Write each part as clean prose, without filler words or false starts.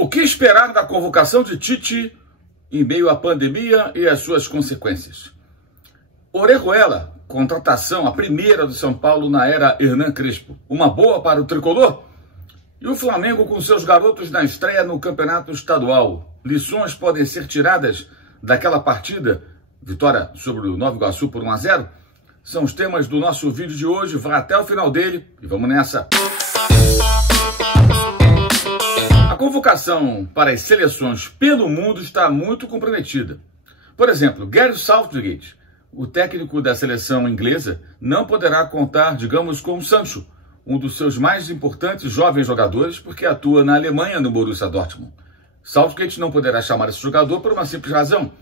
O que esperar da convocação de Tite em meio à pandemia e às suas consequências? Orejuela, contratação, a primeira do São Paulo na era Hernan Crespo. Uma boa para o tricolor? E o Flamengo com seus garotos na estreia no Campeonato Estadual. Lições podem ser tiradas daquela partida, vitória sobre o Nova Iguaçu por 1-0? São os temas do nosso vídeo de hoje. Vá até o final dele e vamos nessa. A convocação para as seleções pelo mundo está muito comprometida. Por exemplo, Gareth Southgate, o técnico da seleção inglesa, não poderá contar, digamos, com Sancho, um dos seus mais importantes jovens jogadores, porque atua na Alemanha no Borussia Dortmund. Southgate não poderá chamar esse jogador por uma simples razão.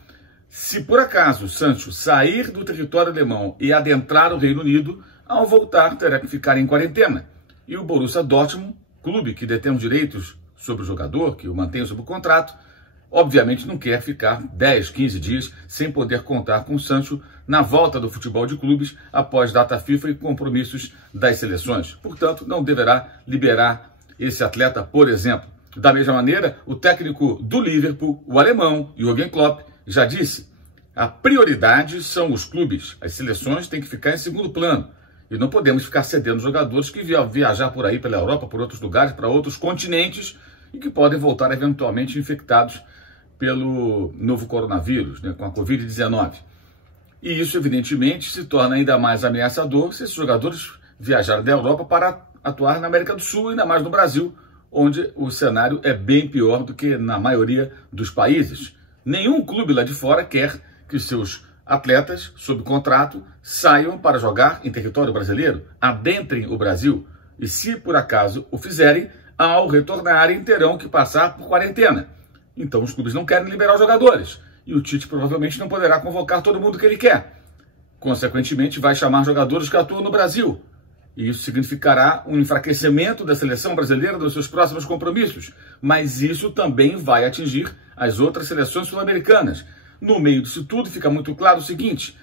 Se por acaso Sancho sair do território alemão e adentrar o Reino Unido, ao voltar terá que ficar em quarentena. E o Borussia Dortmund, clube que detém os direitos sobre o jogador, que o mantém sob contrato, obviamente não quer ficar 10, 15 dias sem poder contar com Sancho na volta do futebol de clubes após data FIFA e compromissos das seleções. Portanto, não deverá liberar esse atleta, por exemplo. Da mesma maneira, o técnico do Liverpool, o alemão Jürgen Klopp, já disse: a prioridade são os clubes, as seleções têm que ficar em segundo plano. E não podemos ficar cedendo jogadores que viajar por aí pela Europa, por outros lugares, para outros continentes e que podem voltar eventualmente infectados pelo novo coronavírus, com a Covid-19. E isso, evidentemente, se torna ainda mais ameaçador se esses jogadores viajarem da Europa para atuar na América do Sul, ainda mais no Brasil, onde o cenário é bem pior do que na maioria dos países. Nenhum clube lá de fora quer que seus atletas, sob contrato, saiam para jogar em território brasileiro, adentrem o Brasil. E se por acaso o fizerem, ao retornarem terão que passar por quarentena. Então os clubes não querem liberar os jogadores. E o Tite provavelmente não poderá convocar todo mundo que ele quer. Consequentemente, vai chamar jogadores que atuam no Brasil. E isso significará um enfraquecimento da seleção brasileira nos seus próximos compromissos. Mas isso também vai atingir as outras seleções sul-americanas. No meio disso tudo, fica muito claro o seguinte: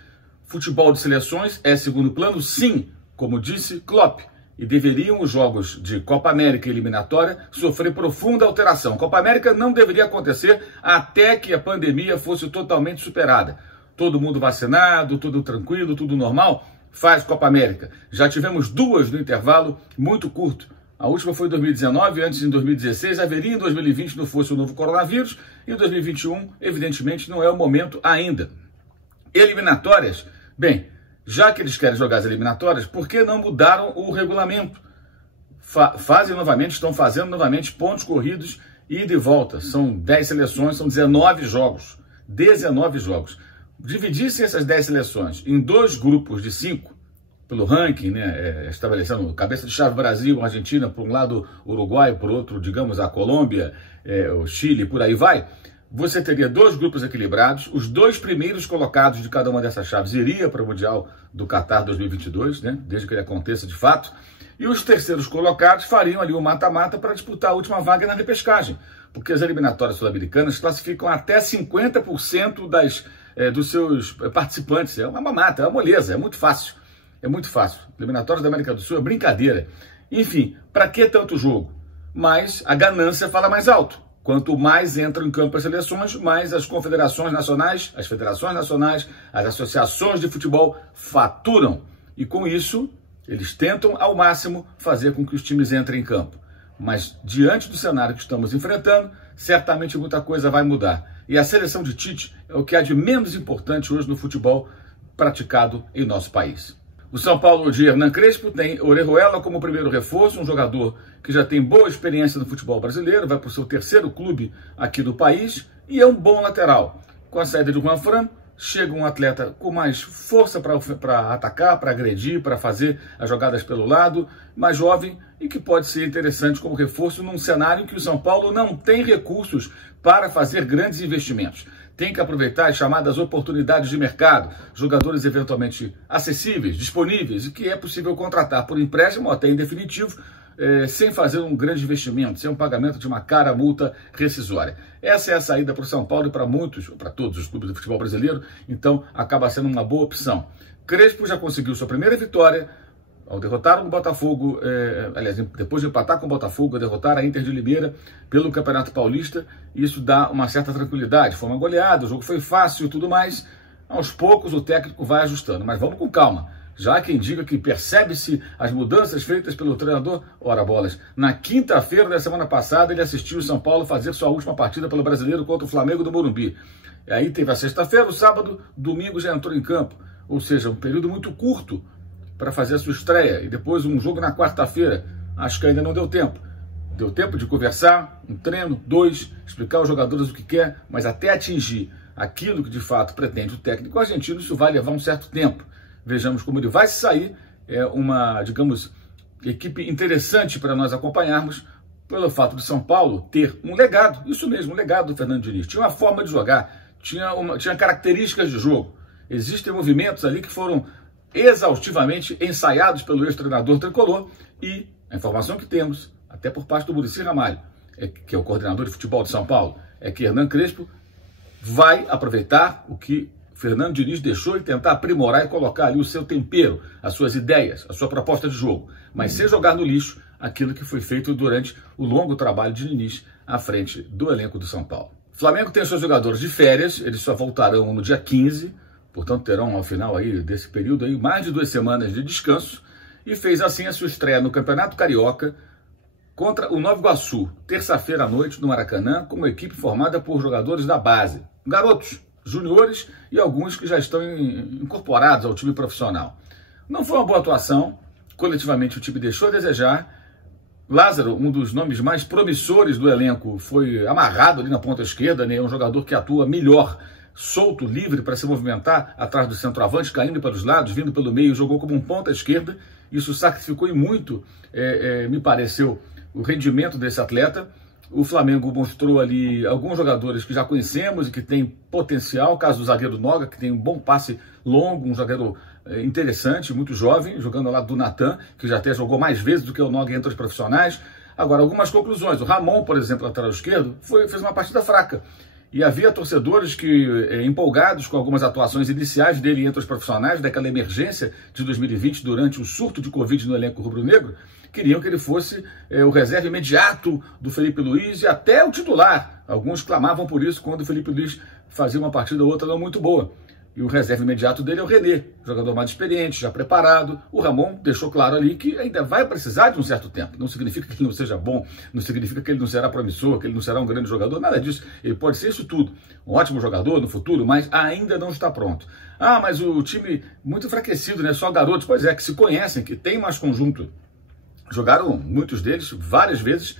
futebol de seleções é segundo plano, sim, como disse Klopp. E deveriam os jogos de Copa América e eliminatória sofrer profunda alteração. Copa América não deveria acontecer até que a pandemia fosse totalmente superada. Todo mundo vacinado, tudo tranquilo, tudo normal, faz Copa América. Já tivemos duas no intervalo muito curto. A última foi em 2019, antes em 2016, haveria em 2020 não fosse o novo coronavírus, e em 2021, evidentemente, não é o momento ainda. Eliminatórias, bem, já que eles querem jogar as eliminatórias, por que não mudaram o regulamento? Estão fazendo novamente pontos corridos e de volta. São 10 seleções, são 19 jogos. 19 jogos. Dividissem essas 10 seleções em dois grupos de 5, pelo ranking, estabelecendo cabeça de chave Brasil, Argentina, por um lado Uruguai, por outro, digamos, a Colômbia, o Chile, por aí vai. Você teria dois grupos equilibrados, os dois primeiros colocados de cada uma dessas chaves iria para o Mundial do Qatar 2022, desde que ele aconteça de fato, e os terceiros colocados fariam ali o mata-mata para disputar a última vaga na repescagem, porque as eliminatórias sul-americanas classificam até 50% dos seus participantes. É uma mamata, é uma moleza, é muito fácil. É muito fácil. Eliminatórias da América do Sul é brincadeira. Enfim, para que tanto jogo? Mas a ganância fala mais alto. Quanto mais entram em campo as seleções, mais as confederações nacionais, as federações nacionais, as associações de futebol faturam. E com isso, eles tentam ao máximo fazer com que os times entrem em campo. Mas diante do cenário que estamos enfrentando, certamente muita coisa vai mudar. E a seleção de Tite é o que há de menos importante hoje no futebol praticado em nosso país. O São Paulo de Hernan Crespo tem Orejuela como primeiro reforço, um jogador que já tem boa experiência no futebol brasileiro, vai para o seu terceiro clube aqui do país e é um bom lateral. Com a saída de Juanfran, chega um atleta com mais força para atacar, para agredir, para fazer as jogadas pelo lado, mais jovem e que pode ser interessante como reforço num cenário em que o São Paulo não tem recursos para fazer grandes investimentos. Tem que aproveitar as chamadas oportunidades de mercado, jogadores eventualmente acessíveis, disponíveis e que é possível contratar por empréstimo até em definitivo, sem fazer um grande investimento, sem um pagamento de uma cara multa rescisória. Essa é a saída para o São Paulo e para muitos, para todos os clubes do futebol brasileiro, então acaba sendo uma boa opção. Crespo já conseguiu sua primeira vitória ao derrotar o Botafogo, aliás, depois de empatar com o Botafogo, derrotar a Inter de Limeira pelo Campeonato Paulista, isso dá uma certa tranquilidade. Foi uma goleada, o jogo foi fácil e tudo mais. Aos poucos o técnico vai ajustando, mas vamos com calma. Já quem diga que percebe-se as mudanças feitas pelo treinador, ora bolas. Na quinta-feira da semana passada, ele assistiu o São Paulo fazer sua última partida pelo Brasileiro contra o Flamengo do Morumbi. Aí teve a sexta-feira, o sábado, domingo já entrou em campo. Ou seja, um período muito curto para fazer a sua estreia. E depois um jogo na quarta-feira. Acho que ainda não deu tempo. Deu tempo de conversar, um treino, 2, explicar aos jogadores o que quer, mas até atingir aquilo que de fato pretende o técnico argentino, isso vai levar um certo tempo. Vejamos como ele vai se sair. É uma, digamos, equipe interessante para nós acompanharmos, pelo fato de São Paulo ter um legado, isso mesmo, um legado do Fernando Diniz. Tinha uma forma de jogar, tinha características de jogo. Existem movimentos ali que foram exaustivamente ensaiados pelo ex-treinador tricolor e a informação que temos, até por parte do Muricy Ramalho, que é o coordenador de futebol de São Paulo, é que Hernan Crespo vai aproveitar o que Fernando Diniz deixou e tentar aprimorar e colocar ali o seu tempero, as suas ideias, a sua proposta de jogo, mas sem jogar no lixo aquilo que foi feito durante o longo trabalho de Diniz à frente do elenco do São Paulo. O Flamengo tem seus jogadores de férias, eles só voltarão no dia 15, portanto terão ao final aí desse período aí mais de 2 semanas de descanso, e fez assim a sua estreia no Campeonato Carioca contra o Nova Iguaçu, terça-feira à noite no Maracanã, com uma equipe formada por jogadores da base, garotos, juniores e alguns que já estão incorporados ao time profissional. Não foi uma boa atuação, coletivamente o time deixou a desejar. Lázaro, um dos nomes mais promissores do elenco, foi amarrado ali na ponta esquerda, né? É um jogador que atua melhor, solto, livre para se movimentar atrás do centroavante, caindo pelos lados, vindo pelo meio, jogou como um ponta esquerda. Isso sacrificou e muito, me pareceu, o rendimento desse atleta. O Flamengo mostrou ali alguns jogadores que já conhecemos e que têm potencial, o caso do zagueiro Noga, que tem um bom passe longo, um zagueiro interessante, muito jovem, jogando ao lado do Natan, que já até jogou mais vezes do que o Noga entre os profissionais. Agora, algumas conclusões. O Ramon, por exemplo, lateral esquerdo, fez uma partida fraca. E havia torcedores que, empolgados com algumas atuações iniciais dele entre os profissionais, daquela emergência de 2020, durante o surto de Covid no elenco rubro-negro, queriam que ele fosse o reserva imediato do Felipe Luiz e até o titular. Alguns clamavam por isso quando o Felipe Luiz fazia uma partida ou outra não muito boa. E o reserva imediato dele é o René, jogador mais experiente, já preparado. O Ramon deixou claro ali que ainda vai precisar de um certo tempo. Não significa que ele não seja bom, não significa que ele não será promissor, que ele não será um grande jogador, nada disso. Ele pode ser isso tudo. Um ótimo jogador no futuro, mas ainda não está pronto. Ah, mas o time muito enfraquecido, né? Só garotos, pois é, que se conhecem, que tem mais conjunto. Jogaram, muitos deles, várias vezes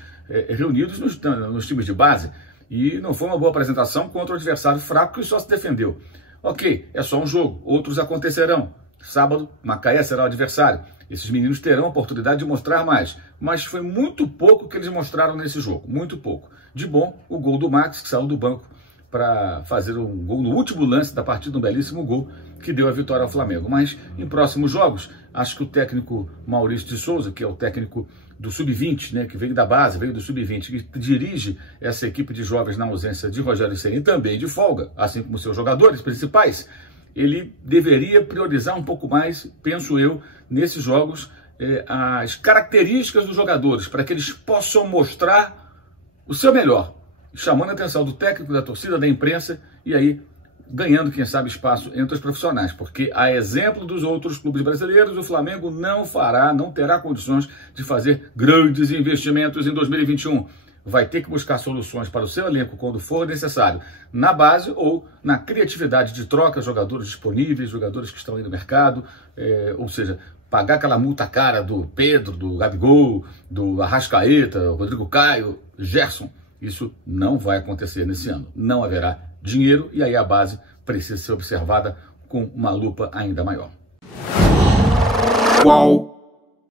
reunidos nos times de base. E não foi uma boa apresentação contra o adversário fraco que só se defendeu. Ok, é só um jogo, outros acontecerão. Sábado, Macaé será o adversário. Esses meninos terão a oportunidade de mostrar mais. Mas foi muito pouco que eles mostraram nesse jogo, muito pouco. De bom, o gol do Max, que saiu do banco para fazer um gol no último lance da partida, um belíssimo gol que deu a vitória ao Flamengo. Mas em próximos jogos, acho que o técnico Maurício de Souza, que é o técnico do Sub-20, né, que veio da base, veio do Sub-20, que dirige essa equipe de jovens na ausência de Rogério Ceni, também de folga, assim como seus jogadores principais, ele deveria priorizar um pouco mais, penso eu, nesses jogos, as características dos jogadores, para que eles possam mostrar o seu melhor, chamando a atenção do técnico, da torcida, da imprensa, e aí ganhando, quem sabe, espaço entre os profissionais, porque, a exemplo dos outros clubes brasileiros, o Flamengo não terá condições de fazer grandes investimentos em 2021. Vai ter que buscar soluções para o seu elenco quando for necessário, na base ou na criatividade de troca, jogadores disponíveis, jogadores que estão aí no mercado, ou seja, pagar aquela multa cara do Pedro, do Gabigol, do Arrascaeta, Rodrigo Caio, Gerson. Isso não vai acontecer nesse ano. Não haverá dinheiro e aí a base precisa ser observada com uma lupa ainda maior. Qual?